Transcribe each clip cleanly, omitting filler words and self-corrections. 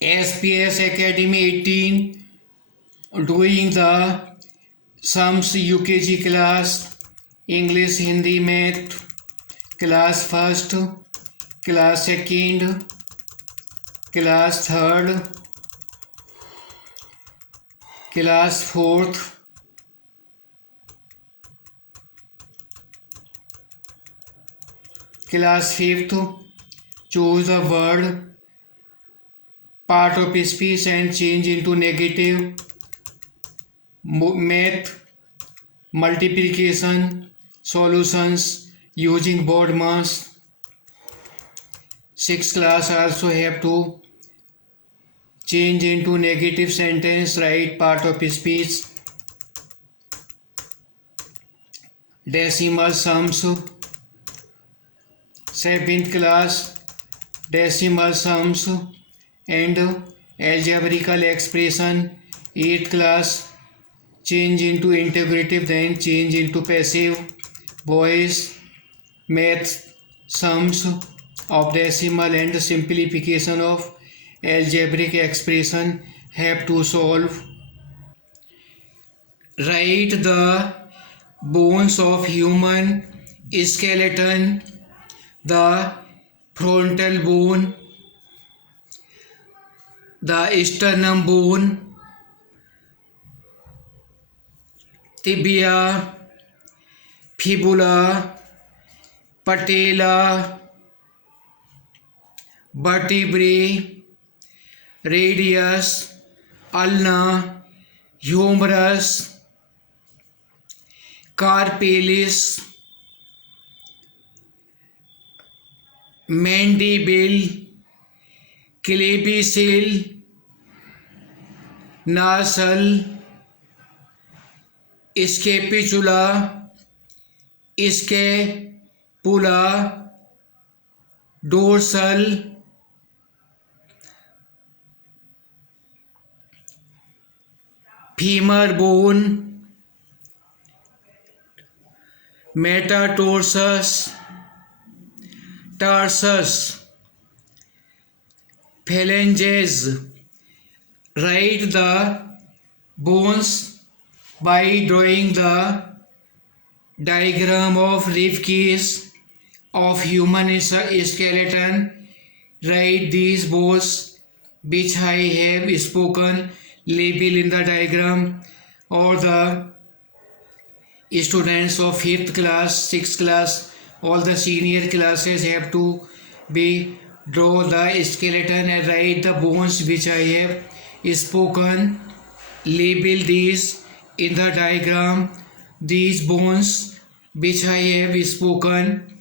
SPS Academy 18, doing the sums UKG class, English, Hindi, Math, class first, class second, class third, class fourth, class fifth. Choose the word part of speech and change into negative. Math, multiplication, solutions using board mass. 6th class also have to change into negative sentence, write part of speech. Decimal sums. 7th class, decimal sums and algebraical expression. 8th class, change into integrative, then change into passive. Boys, math, sums of decimal and simplification of algebraic expression have to solve. Write the bones of human skeleton, the frontal bone, the sternum bone, tibia, fibula, patella, vertebrae, radius, ulna, humerus, carpellus, mandible, clavicula, nasal, scapula, scapula, dorsal, femur bone, metatarsus, tarsus, phalanges. Write the bones by drawing the diagram of rib cage of human skeleton. Write these bones which I have spoken, label in the diagram. Or the students of 5th class, 6th class, all the senior classes have to be draw the skeleton and write the bones which I have spoken. Label these in the diagram. These bones which I have spoken,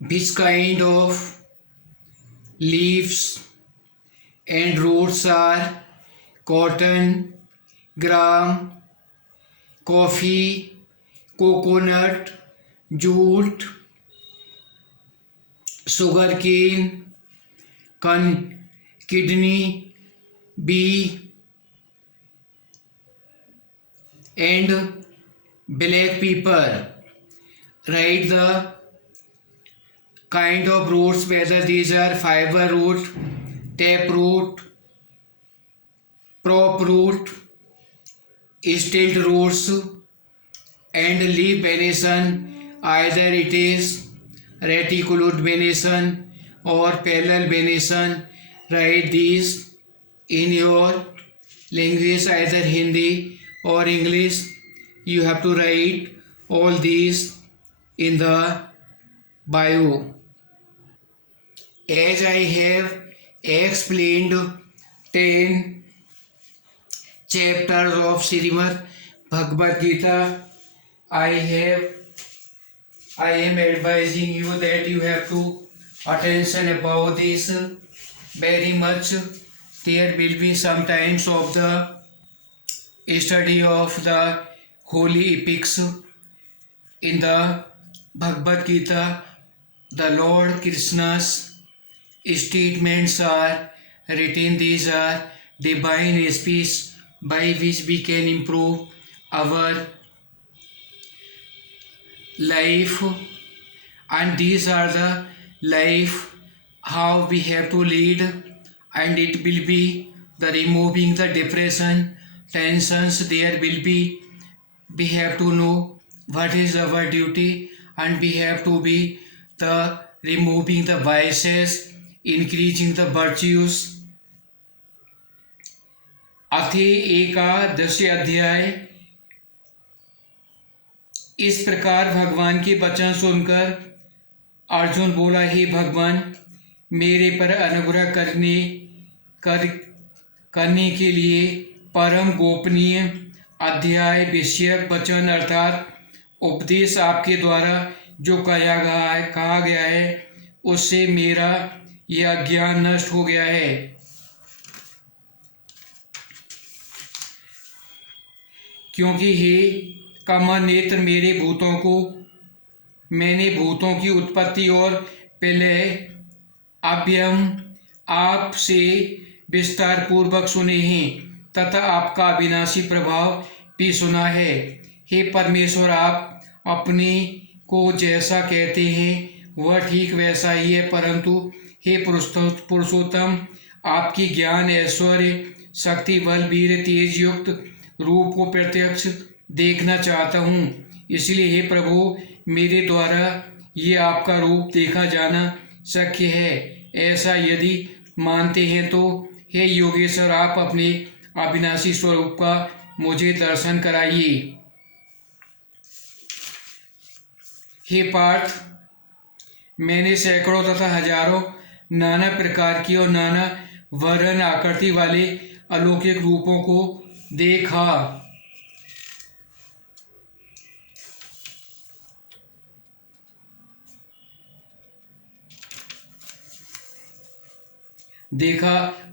which kind of leaves and roots are cotton, gram, coffee, coconut, jute, sugarcane, kidney, bee, and black pepper. Write the kind of roots, whether these are fiber root, tap root, prop root, stilt roots, and leaf venation. Either it is reticulate venation or parallel venation. Write these in your language, either Hindi or English. You have to write all these in the bio. As I have explained 10 chapters of Srimad Bhagavad Gita, I am advising you that you have to attention about this very much. There will be some times of the study of the holy epics in the Bhagavad Gita. The Lord Krishna's statements are written. These are divine speech by which we can improve our life, and these are the life, how we have to lead, and it will be the removing the depression, tensions. There will be, we have to know what is our duty, and we have to be the removing the vices, increasing the virtues. अथि एकादश अध्याय। इस प्रकार भगवान के वचन सुनकर अर्जुन बोला, हे भगवान, मेरे पर अनुग्रह करने के लिए परम गोपनीय अध्याय विषयक वचन अर्थात उपदेश आपके द्वारा जो कहा गया है उससे मेरा यह अज्ञान नष्ट हो गया है। क्योंकि हे कमल नेत्र, मैंने भूतों की उत्पत्ति और प्रलय अव्ययम आपसे विस्तार पूर्वक सुने हैं तथा आपका अविनाशी प्रभाव भी सुना है। हे परमेश्वर, आप अपने को जैसा कहते हैं वह ठीक वैसा ही है, परंतु हे पुरुषोत्तम, आपकी ज्ञान, ऐश्वर्य, शक्ति, बल, वीर, तेज युक्त रूप को प्रत्यक्ष देखना चाहता हूँ। इसलिए हे प्रभु, मेरे द्वारा ये आपका रूप देखा जाना शक्य है। ऐसा यदि मानते हैं तो हे योगेश्वर, आप अपने अविनाशी स्वरूप का मुझे दर्शन कराइए। हे पार्थ, मैंने सैकड़ों तथा हजारों नाना प्रकार की और नाना वर्ण आकृति वाले अलौकिक रूपों को देखा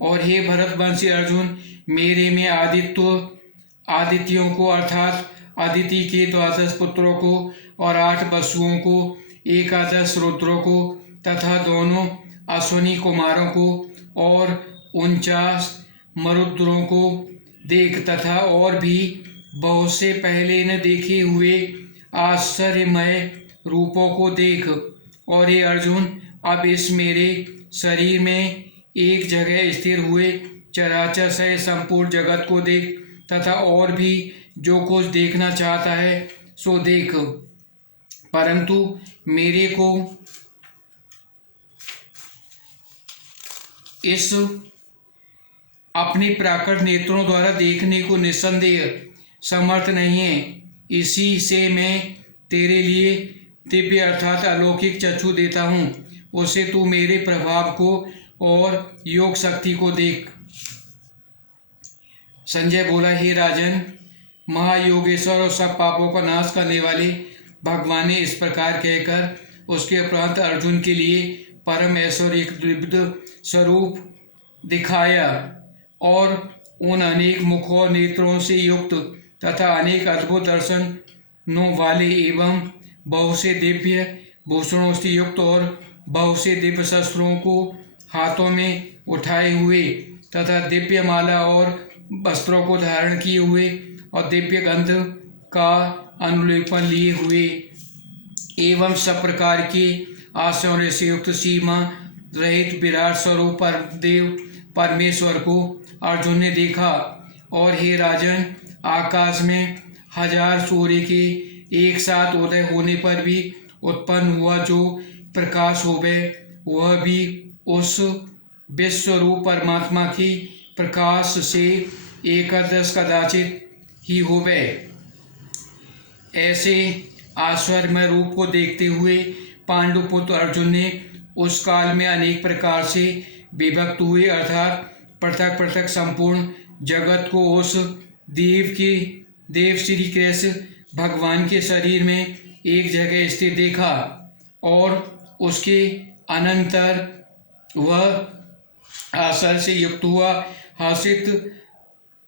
और हे भरतवंशी अर्जुन, मेरे में आदित्यों को अर्थात अदिति के 12 पुत्रों को और 8 वसुओं को, 11 रुद्रों को तथा दोनों अश्विनी कुमारों को और 49 मरुद्रों को देख तथा और भी बहुत से पहले न देखे हुए आश्चर्यमय रूपों को देख। और हे अर्जुन, अब इस मेरे शरीर में एक जगह स्थिर हुए चराचर से संपूर्ण जगत को देख तथा और भी जो कुछ देखना चाहता है सो देख, परंतु मेरे को इस अपने प्राकृत नेत्रों द्वारा देखने को निस्संदेह समर्थ नहीं है। इसी से मैं तेरे लिए दिव्य अर्थात अलौकिक चक्षु देता हूँ, उससे तू मेरे प्रभाव को और योग शक्ति को देख। संजय बोला, हे राजन, महायोगेश्वर और सब पापों का नाश करने वाले भगवान ने इस प्रकार कहकर उसके उपरांत अर्जुन के लिए परम ऐश्वर्य एक दिव्य स्वरूप दिखाया और उन अनेक मुखों और नेत्रों से युक्त तथा अनेक अद्भुत दर्शनों वाले एवं बहुत से दिव्य भूषणों से युक्त और बहुत से दिव्य शस्त्रों को हाथों में उठाए हुए तथा दिव्य माला और वस्त्रों को धारण किए हुए और दिव्य गंध का अनुलेपन लिए हुए एवं सब प्रकार के आश्चर्य से युक्त सीमा रहित विराट स्वरूप देव परमेश्वर को अर्जुन ने देखा। और हे राजन, आकाश में 1000 सूर्य के एक साथ उदय होने पर भी उत्पन्न हुआ जो प्रकाश होवे, वह भी उस विश्वरूप परमात्मा की प्रकाश से एकदश कदाचित ही होवे। ऐसे आश्चर्यमय रूप को देखते हुए पांडुपुत्र अर्जुन ने उस काल में अनेक प्रकार से विभक्त हुए अर्थात पृथक पृथक संपूर्ण जगत को उस देव श्री कृष्ण भगवान के शरीर में एक जगह स्थित देखा और उसके अनंतर वह आश्चर्य से युक्त हुआ हर्षित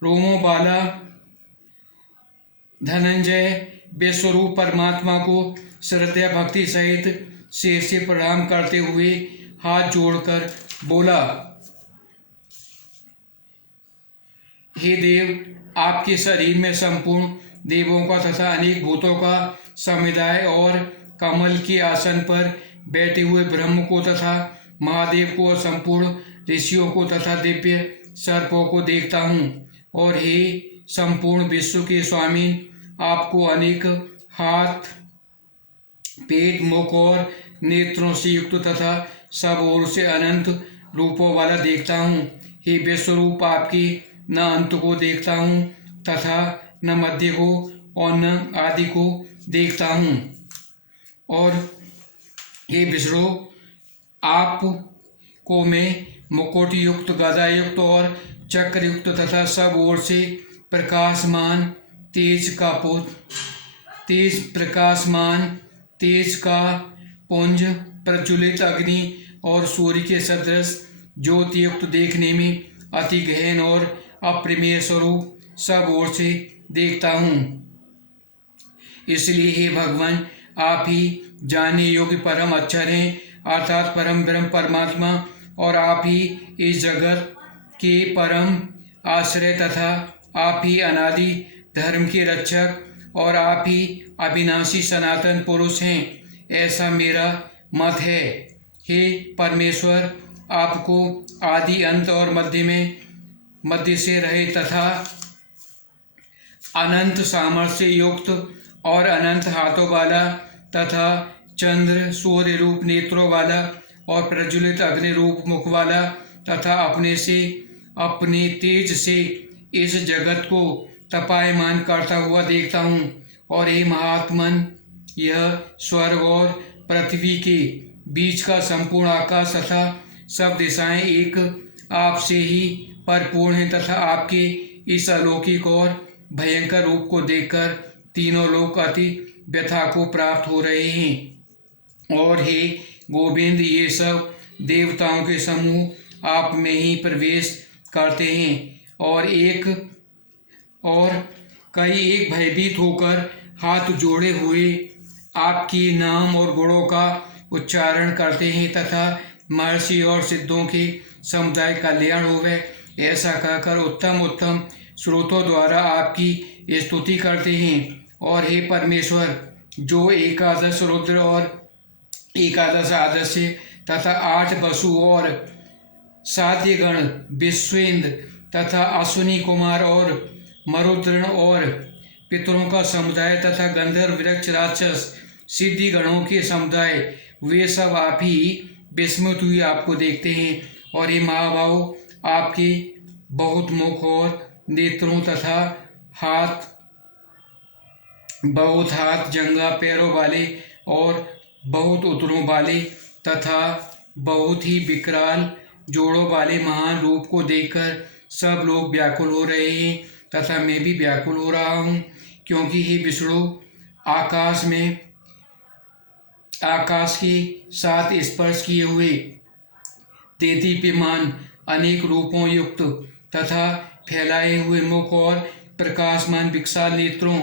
रोमों वाला धनंजय विश्वरूप परमात्मा को श्रद्धा भक्ति सहित सिर से प्रणाम करते हुए हाथ जोड़कर बोला, हे देव, आपके शरीर में संपूर्ण देवों का तथा अनेक भूतों का समुदाय और कमल के आसन पर बैठे हुए ब्रह्म को तथा महादेव को और संपूर्ण ऋषियों को तथा दिव्य सर्पों को देखता हूँ। और हे संपूर्ण विश्व के स्वामी, आपको अनेक हाथ, पेट, मुख और नेत्रों से युक्त तथा सब ओर से अनंत रूपों वाला देखता हूँ। हे विश्वरूप, आपकी न अंत को देखता हूँ तथा न मध्य को और न आदि को देखता हूँ। और हे विष्णु, आप को मैं मुकुट युक्त, गदा युक्त और चक्र युक्त तथा सब ओर से प्रकाशमान तेज का पुंज, प्रज्वलित अग्नि और सूर्य के सदृश ज्योति युक्त, देखने में अति गहन और अप्रमेय स्वरूप सब ओर से देखता हूँ। इसलिए हे भगवान, आप ही जाने योग्य परम अक्षर हैं, अर्थात परम ब्रह्म परमात्मा, और आप ही इस जगत के परम आश्रय तथा आप ही अनादि धर्म के रक्षक और आप ही अविनाशी सनातन पुरुष हैं, ऐसा मेरा मत है। हे परमेश्वर, आपको आदि, अंत और मध्य से रहे तथा अनंत सामर्थ्य युक्त और अनंत हाथों वाला तथा चंद्र सूर्य रूप नेत्रों वाला और प्रज्वलित अग्नि रूप मुख वाला तथा अपने तेज से इस जगत को तपायमान करता हुआ देखता हूँ। और हे महात्मन, यह स्वर्ग और पृथ्वी के बीच का संपूर्ण आकाश तथा सब दिशाएं एक आपसे ही परिपूर्ण हैं तथा आपके इस अलौकिक और भयंकर रूप को देखकर तीनों लोक अति व्यथा को प्राप्त हो रहे हैं। और हे गोविंद, ये सब देवताओं के समूह आप में ही प्रवेश करते हैं और कई एक भयभीत होकर हाथ जोड़े हुए आपके नाम और गुणों का उच्चारण करते हैं तथा महर्षि और सिद्धों के समुदाय कल्याण होवे ऐसा कहकर उत्तम उत्तम स्रोतों द्वारा आपकी स्तुति करते हैं। और हे परमेश्वर, जो एकादश रुद्र और एकादश आदस्य तथा 8 वसु और साध्यगण, विश्वेंद्र तथा अश्विनी कुमार और मरुद्गण और पितरों का समुदाय तथा गंधर्व, वृक्ष, राक्षस, सिद्धि गणों के समुदाय, वे सब आप ही विस्मित हुए आपको देखते हैं। और ये महाभाव, आपके बहुत मुख और नेत्रों तथा बहुत हाथ, जंगा पैरों वाले और बहुत उदरों वाले तथा बहुत ही विकराल जोड़ों वाले महान रूप को देखकर सब लोग व्याकुल हो रहे हैं तथा मैं भी व्याकुल हो रहा हूँ, क्योंकि हे विष्णु, आकाश के साथ स्पर्श किए हुए देदीप्यमान अनेक रूपों युक्त तथा फैलाए हुए मुख और प्रकाशमान विकराल नेत्रों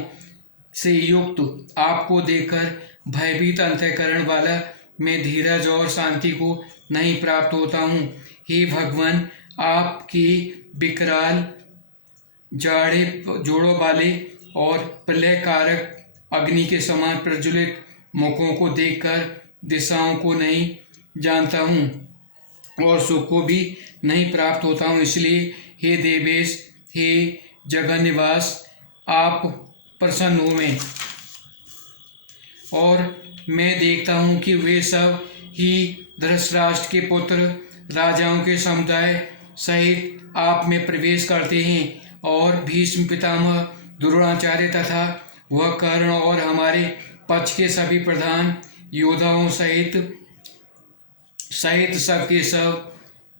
से युक्त आपको देखकर भयभीत अंतःकरण वाला मैं धीरज और शांति को नहीं प्राप्त होता हूँ। हे भगवान, आपके विकराल जाड़े जोड़ों वाले और प्रलय कारक अग्नि के समान प्रज्वलित मुखों को देखकर दिशाओं को नहीं जानता हूँ और सुख को भी नहीं प्राप्त होता हूँ। इसलिए हे देवेश, हे जगन निवास, आप प्रसन्न हो में। और मैं देखता हूँ कि वे सब ही धृतराष्ट्र के पुत्र राजाओं के समुदाय सहित आप में प्रवेश करते हैं और भीष्म पितामह, द्रोणाचार्य तथा वह कर्ण और हमारे पक्ष के सभी प्रधान योद्धाओं सहित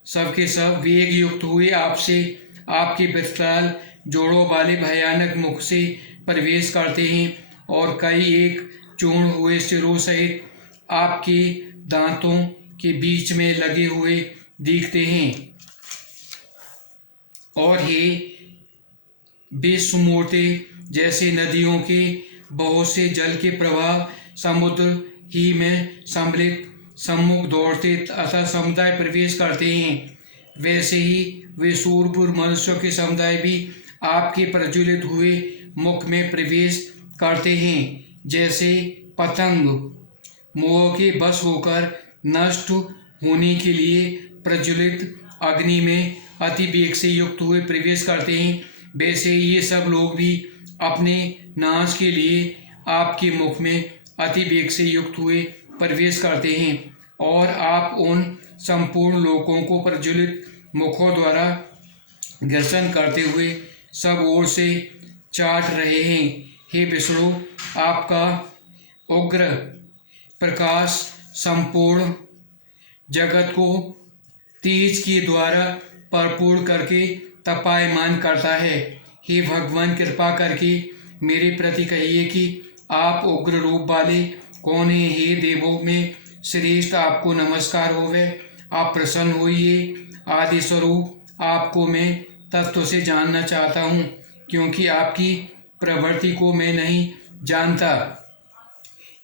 सबके सब वेग युक्त हुए आपसे आपके विकराल जोड़ों वाले भयानक मुख से प्रवेश करते हैं और कई एक चूर्ण हुए सिरों सहित आपके दांतों के बीच में लगे हुए दिखते हैं। और ये विश्वमूर्ति जैसे नदियों के बहुत से जल के प्रवाह समुद्र ही में सम्मुख दौड़ते अतः समुदाय प्रवेश करते हैं, वैसे ही वे सूरपुर मनुष्यों के समुदाय भी आपके प्रज्वलित हुए मुख में प्रवेश करते हैं। जैसे पतंग मोह के बस होकर नष्ट होने के लिए प्रज्वलित अग्नि में अति वेग से युक्त हुए प्रवेश करते हैं, वैसे ये सब लोग भी अपने नाश के लिए आपके मुख में अति वेग से युक्त हुए प्रवेश करते हैं और आप उन संपूर्ण लोकों को प्रज्वलित मुखों द्वारा घर्षण करते हुए सब ओर से चाट रहे हैं। हे विष्णु, आपका उग्र प्रकाश संपूर्ण जगत को तेज के द्वारा परिपूर्ण करके तपायमान करता है। हे भगवान, कृपा करके मेरे प्रति कहिए कि आप उग्र रूप वाले कौन हैं। हे देवों में श्रेष्ठ, आपको नमस्कार होवे। आप प्रसन्न होइए। आदि स्वरूप आपको मैं तत्व से जानना चाहता हूँ, क्योंकि आपकी प्रवृत्ति को मैं नहीं जानता।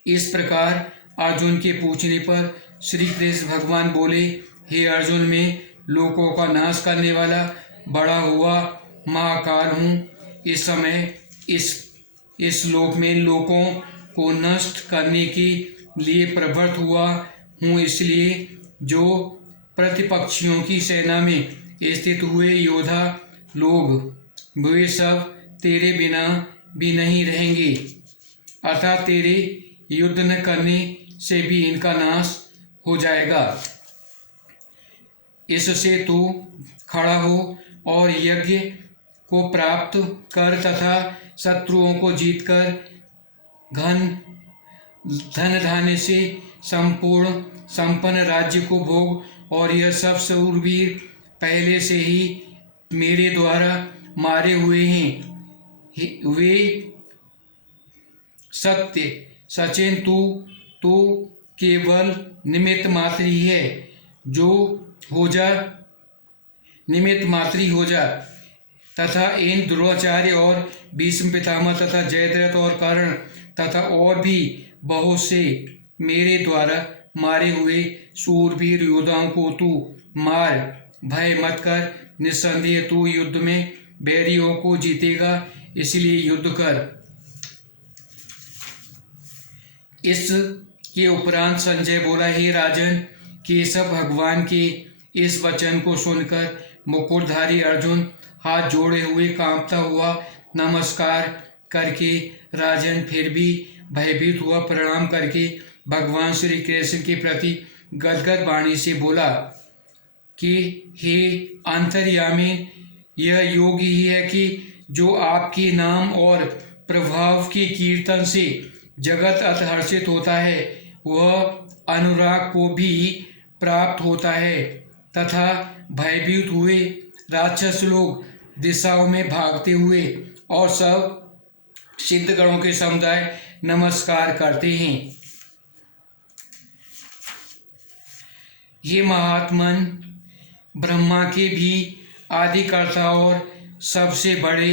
इस प्रकार अर्जुन के पूछने पर श्री कृष्ण भगवान बोले, हे अर्जुन, मैं लोकों का नाश करने वाला बड़ा हुआ महाकाल हूँ। इस समय इस लोक में लोगों को नष्ट करने के लिए प्रवृत्त हुआ हूँ। इसलिए जो प्रतिपक्षियों की सेना में स्थित हुए योद्धा लोग वे सब तेरे बिना भी नहीं रहेंगे, अर्थात तेरे युद्ध न करने से भी इनका नाश हो जाएगा। इससे तू खड़ा हो और यज्ञ को प्राप्त कर तथा शत्रुओं को जीतकर धन धान्य से संपन्न राज्य को भोग। और यह सब शूरवीर पहले से ही मेरे द्वारा मारे हुए हैं। वे सत्य सचिन, तू केवल निमित्त मात्र ही है, जो निमित्त मात्र ही हो जा। तथा इन द्रोणाचार्य और भीष्म पितामह तथा जयद्रथ और कर्ण तथा और भी बहुत से मेरे द्वारा मारे हुए शूरवीर योद्धाओं को तू मार। भय मत कर, निस्संदेह तू युद्ध में बैरियों को जीतेगा, इसलिए युद्ध कर। इसके उपरांत संजय बोला, हे राजन, केशव भगवान के इस वचन को सुनकर मुकुटधारी अर्जुन हाथ जोड़े हुए कांपता हुआ नमस्कार करके राजन फिर भी भयभीत हुआ प्रणाम करके भगवान श्री कृष्ण के प्रति गदगद वाणी से बोला कि हे अंतर्यामी, यह योग ही है कि जो आपके नाम और प्रभाव के कीर्तन से जगत अतिहर्षित होता है, वह अनुराग को भी प्राप्त होता है तथा भयभीत हुए राक्षस लोग दिशाओं में भागते हुए और सब सिद्धगणों के समुदाय नमस्कार करते हैं। ये महात्मन ब्रह्मा के भी आदिकर्ता और सबसे बड़े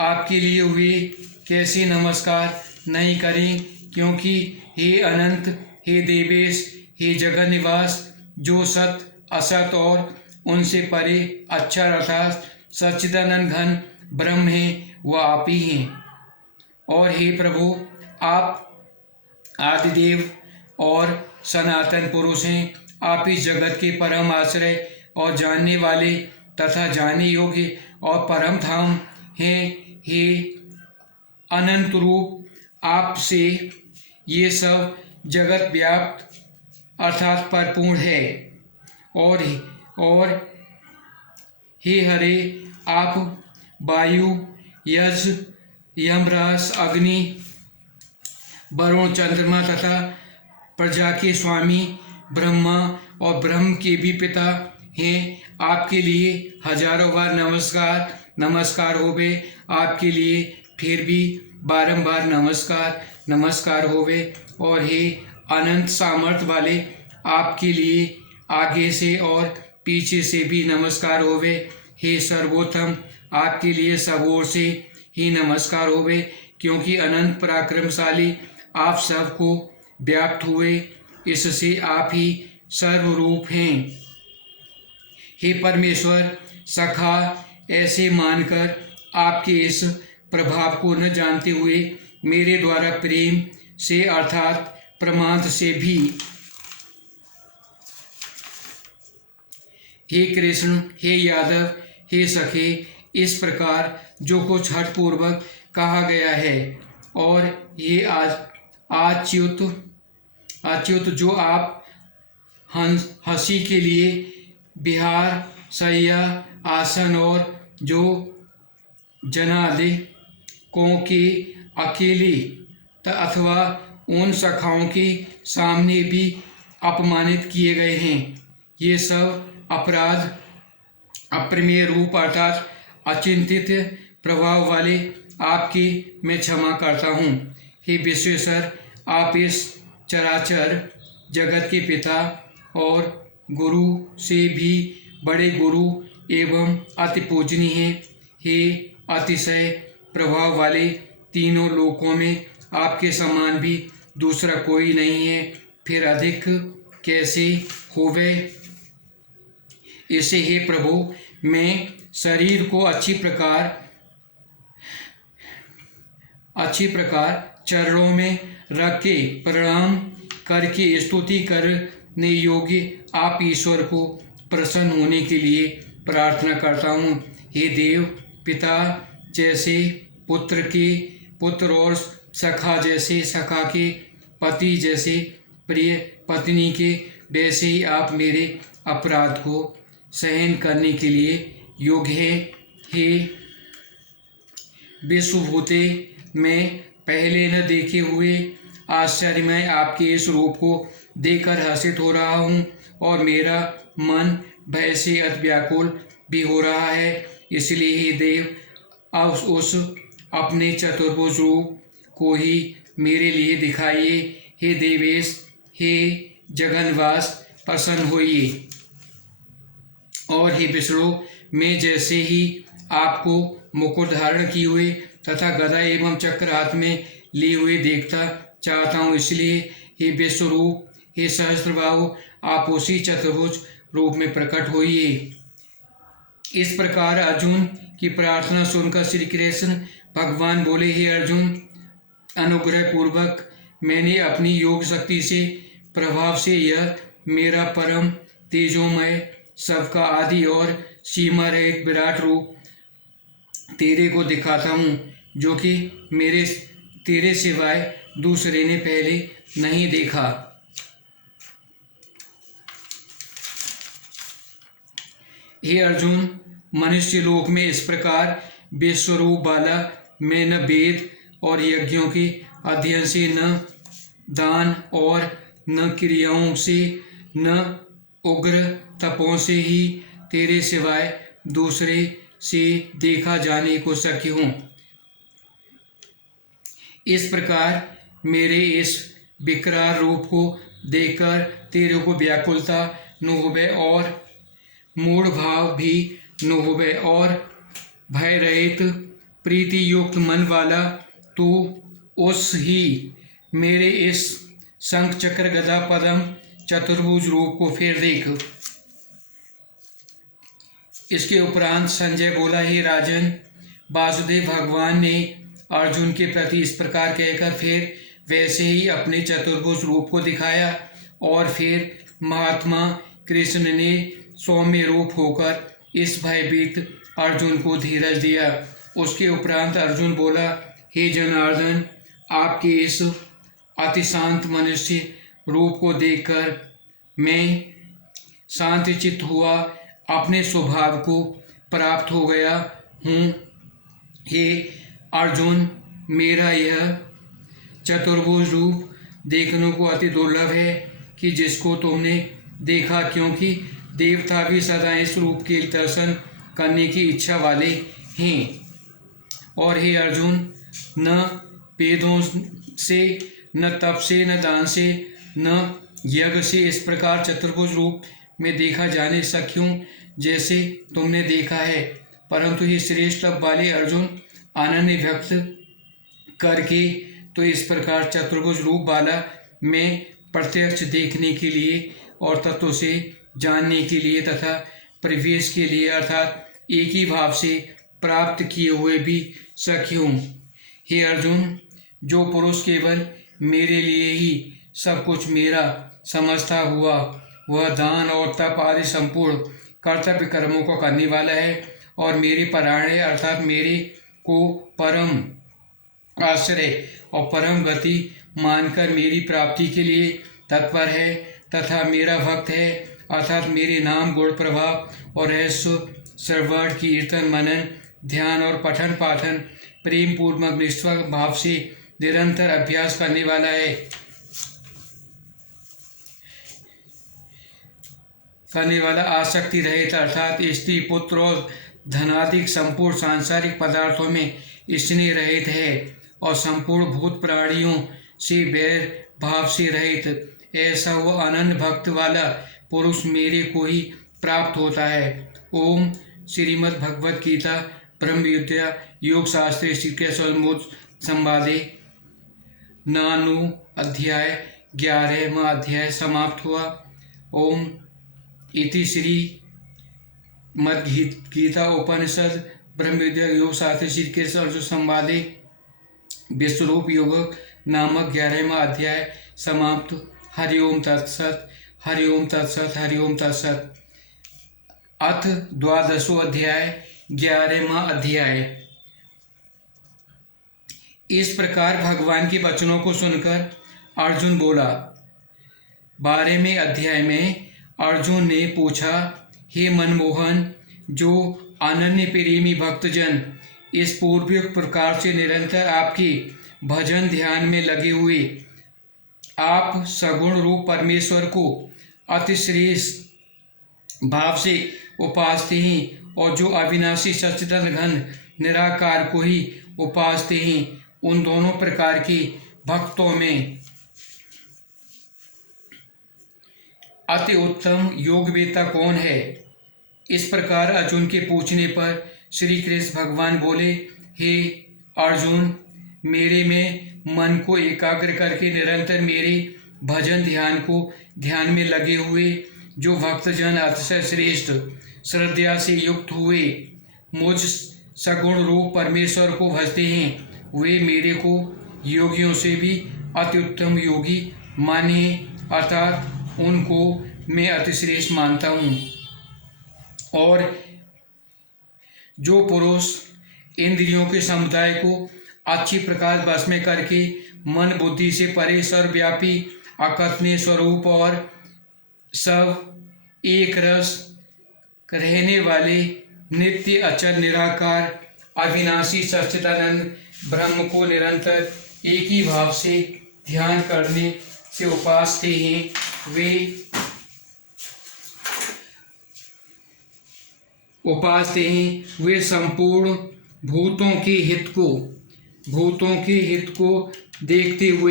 आपके लिए हुए कैसे नमस्कार नहीं करें, क्योंकि हे अनंत, हे देवेश, हे जगत निवास, जो सत असत और उनसे परे अक्षर अर्थात सच्चिदानंद घन ब्रह्म है, वह आप ही हैं। और हे प्रभु, आप आदिदेव और सनातन पुरुष हैं। आप इस जगत के परम आश्रय और जानने वाले तथा जानने योग्य और परम धाम हैं। हे अनंत रूप, आपसे ये सब जगत व्याप्त अर्थात परिपूर्ण है। और हे हरे, आप वायु, यज, यमराज, अग्नि, वरुण, चंद्रमा तथा प्रजा के स्वामी ब्रह्मा और ब्रह्म के भी पिता हैं। आपके लिए हजारों बार नमस्कार होवे। आपके लिए फिर भी बारंबार नमस्कार होवे। और हे अनंत सामर्थ्य वाले, आपके लिए आगे से और पीछे से भी नमस्कार होवे। हे सर्वोत्तम, आपके लिए सब ओर से ही नमस्कार होवे, क्योंकि अनंत पराक्रमशाली आप सबको व्याप्त हुए, इससे आप ही सर्वरूप हैं। हे परमेश्वर, सखा ऐसे मानकर आपके इस प्रभाव को न जानते हुए मेरे द्वारा प्रेम से अर्थात प्रमाद से भी। हे कृष्ण, हे यादव, हे सखे, इस प्रकार जो कुछ हठपूर्वक कहा गया है और ये अच्युत जो आप हंसी के लिए विहार, शय्या, आसन और जो जनादिकों के अकेले अथवा उन सखाओं के सामने भी अपमानित किए गए हैं, ये सब अपराध अप्रमेय रूप अर्थात अचिंतित प्रभाव वाले आपके मैं क्षमा करता हूँ। हे विश्वेश्वर, आप इस चराचर जगत के पिता और गुरु से भी बड़े गुरु एवं अति पूजनीय हैं। हे अतिशय प्रभाव वाले, तीनों लोकों में आपके समान भी दूसरा कोई नहीं है, फिर अधिक कैसे होवे। इसे हे प्रभु, मैं शरीर को अच्छी प्रकार चरणों में रख के प्रणाम करके स्तुति करने योग्य आप ईश्वर को प्रसन्न होने के लिए प्रार्थना करता हूँ। हे देव, पिता जैसे पुत्र के पुत्र और सखा जैसे सखा के पति जैसे प्रिय पत्नी के वैसे ही आप मेरे अपराध को सहन करने के लिए योग्य हैं। हे विश्वभूते, मैं पहले न देखे हुए आश्चर्यमय आपके इस रूप को देखकर हर्षित हो रहा हूँ और मेरा मन भय से अति व्याकुल भी हो रहा है। इसलिए हे देव, अब उस अपने चतुर्भुज रूप को ही मेरे लिए दिखाइए। हे देवेश, हे जगन्वास, प्रसन्न होइए। और हे विष्णु, मैं जैसे ही आपको मुकुट धारण किए हुए तथा गदा एवं चक्र हाथ में लिए हुए देखता चाहता हूँ, इसलिए हे विश्वरूप, हे सहस्त्रबाहु, आप उसी चतुर्भुज रूप में प्रकट होइए। इस प्रकार अर्जुन की प्रार्थना सुनकर श्री कृष्ण भगवान बोले, हे अर्जुन, अनुग्रह पूर्वक मैंने अपनी योग शक्ति से प्रभाव से यह मेरा परम तेजोमय सबका आदि और सीमा रहित विराट रूप तेरे को दिखाता हूँ, जो कि तेरे सिवाय दूसरे ने पहले नहीं देखा। हे अर्जुन, मनुष्य लोक में इस प्रकार विश्वरूप वाला मैं न वेद और यज्ञों के अध्ययन से, न दान और न क्रियाओं से, न उग्र तपों से ही तेरे सिवाय दूसरे से देखा जाने को शक्य हूँ। इस प्रकार मेरे इस विकराल रूप को देखकर तेरे को व्याकुलता न होवे और मूढ़ भाव भी न होवे और भय रहित प्रीति युक्त मन वाला तू उस ही मेरे इस शंख चक्र गदा पद्म चतुर्भुज रूप को फिर देख। इसके उपरांत संजय बोला, हे राजन, वासुदेव भगवान ने अर्जुन के प्रति इस प्रकार कहकर फिर वैसे ही अपने चतुर्भुज रूप को दिखाया और फिर महात्मा कृष्ण ने सौम्य रूप होकर इस भयभीत अर्जुन को धीरज दिया। उसके उपरांत अर्जुन बोला, हे जनार्दन, आपके इस अति शांत मनुष्य रूप को देखकर मैं शांतिचित्त हुआ अपने स्वभाव को प्राप्त हो गया हूँ। हे अर्जुन, मेरा यह चतुर्भुज रूप देखने को अति दुर्लभ है कि जिसको तुमने देखा, क्योंकि देवता भी सदा इस रूप के दर्शन करने की इच्छा वाले हैं। और हे अर्जुन, न वेदों से, न तप से, न दान से, न यज्ञ से इस प्रकार चतुर्भुज रूप में देखा जाने सक्यों जैसे तुमने देखा है, परंतु ये श्रेष्ठ तप वाले अर्जुन आनंद व्यक्त करके तो इस प्रकार चतुर्भुज रूप वाला मैं प्रत्यक्ष देखने के लिए और तत्व से जानने के लिए तथा प्रवेश के लिए अर्थात एक ही भाव से प्राप्त किए हुए भी सख्य हूँ। हे अर्जुन, जो पुरुष केवल मेरे लिए ही सब कुछ मेरा समझता हुआ वह दान और तप आदि संपूर्ण कर्तव्य कर्मों को करने वाला है और मेरी परायण अर्थात मेरे को परम आश्रय और परम गति मानकर मेरी प्राप्ति के लिए तत्पर है तथा मेरा भक्त है अर्थात मेरे नाम गुण प्रभाव और रहस्य श्रवण कीर्तन मनन ध्यान और पठन पाठन प्रेम पूर्वक निष्ठा भाव से निरंतर अभ्यास करने वाला है आसक्ति रहित अर्थात स्त्री पुत्र और धनादिक संपूर्ण सांसारिक पदार्थों में स्नेह रहित है और संपूर्ण भूत प्राणियों से बैर भाव से रहित ऐसा वह अनन्य भक्त वाला पुरुष मेरे को ही प्राप्त होता है। ओम श्रीमद् भगवद गीता ब्रह्म विद्या योग शास्त्र श्री कृष्ण संवादे नानु अध्याय 11वां अध्याय समाप्त हुआ। ओम इति श्री मद्गीता उपनिषद ब्रह्म विद्या योग शास्त्र श्री कृष्ण अर्जुन संवादे विश्वरूप योग नामक 11वां अध्याय समाप्त। हरिओम तत्सत हरिओम तत्सत हरिओम तत्सत। अथ 12वां अध्याय 11वां अध्याय। इस प्रकार भगवान के वचनों को सुनकर अर्जुन बोला। 12वें अध्याय में अर्जुन ने पूछा, हे मनमोहन, जो अनन्य प्रेमी भक्तजन इस पूर्वयुक्त प्रकार से निरंतर आपके भजन ध्यान में लगे हुए आप सगुण रूप परमेश्वर को अतिश्रेष्ठ भाव से उपासते हैं और जो अविनाशी सच्चिदानंद घन निराकार को ही उपासते हैं, उन दोनों प्रकार के भक्तों में अति उत्तम योगवेता कौन है? इस प्रकार अर्जुन के पूछने पर श्री कृष्ण भगवान बोले, हे अर्जुन, मेरे में मन को एकाग्र करके निरंतर मेरे भजन ध्यान में लगे हुए जो भक्तजन अतिशय श्रेष्ठ श्रद्धा से युक्त हुए मुझ सगुण रूप परमेश्वर को भजते हैं, वे मेरे को योगियों से भी अति उत्तम योगी माने, अर्थात उनको मैं अतिश्रेष्ठ मानता हूँ। और जो पुरुष इंद्रियों के समुदाय को अच्छी प्रकार बस में करके मन बुद्धि से परे सर्वव्यापी अकथनीय स्वरूप और सब एक रस रहने वाले नित्य अचल निराकार अविनाशी सच्चिदानंद ब्रह्म को निरंतर एक ही भाव से ध्यान करने से उपासते हैं, वे संपूर्ण भूतों के हित को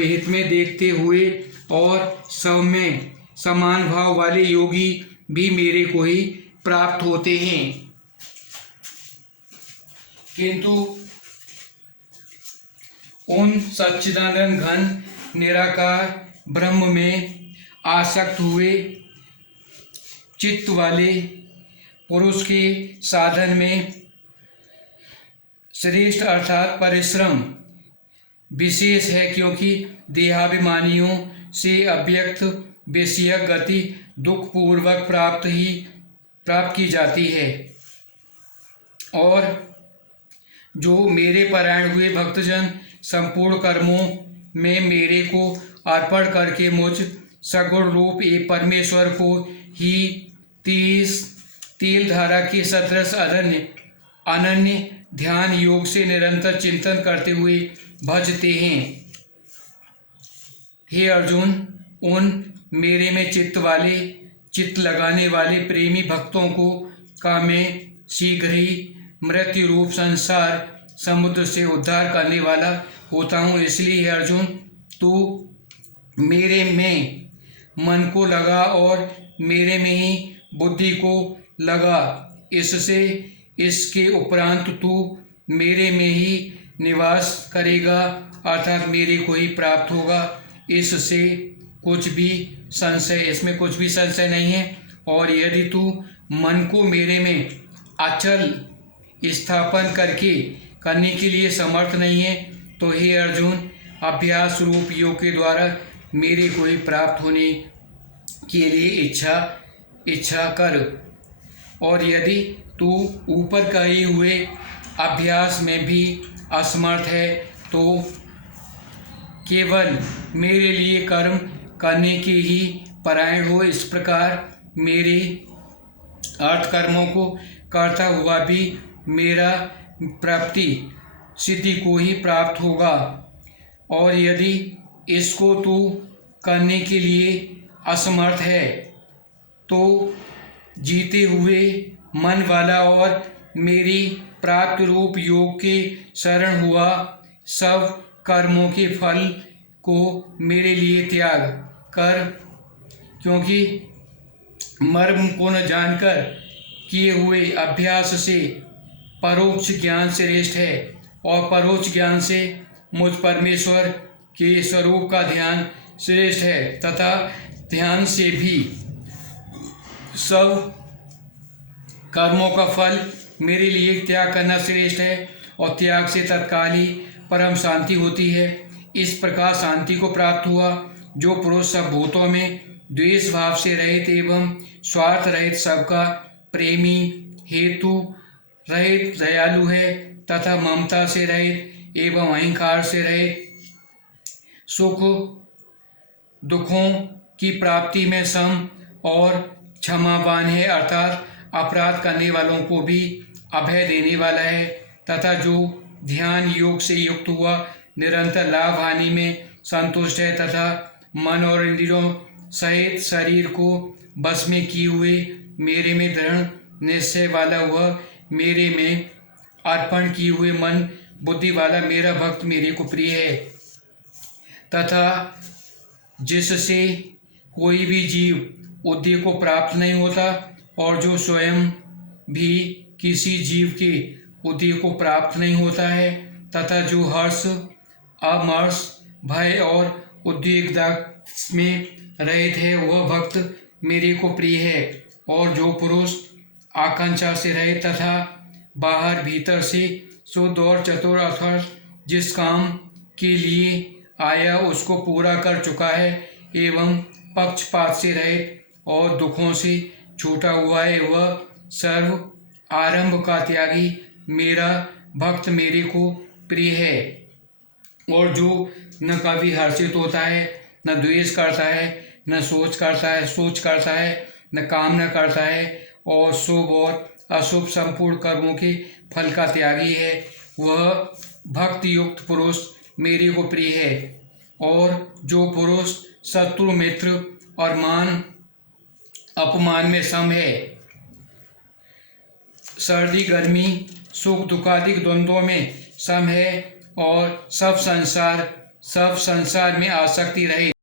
हित में देखते हुए और सब में समान भाव वाले योगी भी मेरे को ही प्राप्त होते हैं। किंतु उन सच्चिदानंद घन निराकार ब्रह्म में आसक्त हुए चित्त वाले पुरुष के साधन में श्रेष्ठ अर्थात परिश्रम विशेष है, क्योंकि देहाभिमानियों से अव्यक्त विषयक गति दुख पूर्वक प्राप्त की जाती है। और जो मेरे परायण हुए भक्तजन संपूर्ण कर्मों में मेरे को अर्पण करके मुझ सगुण रूप एक परमेश्वर को ही तेल धारा के सदृश अनन्य ध्यान योग से निरंतर चिंतन करते हुए भजते हैं। हे अर्जुन, उन मेरे में चित्त लगाने वाले प्रेमी भक्तों का मैं शीघ्र ही मृत्यु रूप संसार समुद्र से उद्धार करने वाला होता हूँ। इसलिए हे अर्जुन, तू मेरे में मन को लगा और मेरे में ही बुद्धि को लगा। इसके उपरांत तू मेरे में ही निवास करेगा, अर्थात मेरे को ही प्राप्त होगा। इसमें कुछ भी संशय नहीं है। और यदि तू मन को मेरे में अचल स्थापन करने के लिए समर्थ नहीं है, तो हे अर्जुन, अभ्यास रूप योग के द्वारा मेरे को ही प्राप्त होने के लिए इच्छा कर। और यदि तू ऊपर कहे हुए अभ्यास में भी असमर्थ है तो केवल मेरे लिए कर्म करने के ही परायण हो। इस प्रकार मेरे अर्थ कर्मों को करता हुआ भी मेरा प्राप्ति सिद्धि को ही प्राप्त होगा। और यदि इसको तू करने के लिए असमर्थ है तो जीते हुए मन वाला और मेरी प्राप्ति रूप योग के शरण हुआ सब कर्मों के फल को मेरे लिए त्याग कर, क्योंकि मर्म को न जानकर किए हुए अभ्यास से परोक्ष ज्ञान श्रेष्ठ है। और परोक्ष ज्ञान से मुझ परमेश्वर के स्वरूप का ध्यान श्रेष्ठ है तथा ध्यान से भी सब कर्मों का फल मेरे लिए त्याग करना श्रेष्ठ है। और त्याग से तत्काल ही परम शांति होती है। इस प्रकार शांति को प्राप्त हुआ जो पुरुष सब भूतों में द्वेष भाव से रहित एवं स्वार्थ रहित सबका प्रेमी, हेतु रहित दयालु है तथा ममता से रहित एवं अहंकार से रहित, सुख दुखों की प्राप्ति में सम और क्षमावान है, अर्थात अपराध करने वालों को भी अभय देने वाला है तथा जो ध्यान योग से युक्त हुआ निरंतर लाभ हानि में संतुष्ट है तथा मन और इंद्रियों सहित शरीर को बस में किए हुए मेरे में दृढ़ निश्चय वाला वह मेरे में अर्पण किए हुए मन बुद्धि वाला मेरा भक्त मेरे को प्रिय है तथा जिससे कोई भी जीव उद्देश्य को प्राप्त नहीं होता और जो स्वयं भी किसी जीव के उद्देश्य को प्राप्त नहीं होता है तथा जो हर्ष, अमर्ष, भय और उद्विग्नता में रहित है वह भक्त मेरे को प्रिय है। और जो पुरुष आकांक्षा से रहित तथा बाहर भीतर से शुद्ध और चतुर अर्थात जिस काम के लिए आया उसको पूरा कर चुका है एवं पक्षपात से रहित और दुखों से छूटा हुआ है वह सर्व आरंभ का त्यागी मेरा भक्त मेरे को प्रिय है। और जो न कभी हर्षित होता है, न द्वेष करता है, न सोच करता है, न कामना करता है और शुभ और अशुभ संपूर्ण कर्मों के फल का त्यागी है वह भक्ति युक्त पुरुष मेरे को प्रिय है। और जो पुरुष शत्रु मित्र और मान अपमान में सम है, सर्दी गर्मी सुख दुखादिक द्वंद्वों में सम है और सब संसार में आसक्ति रहे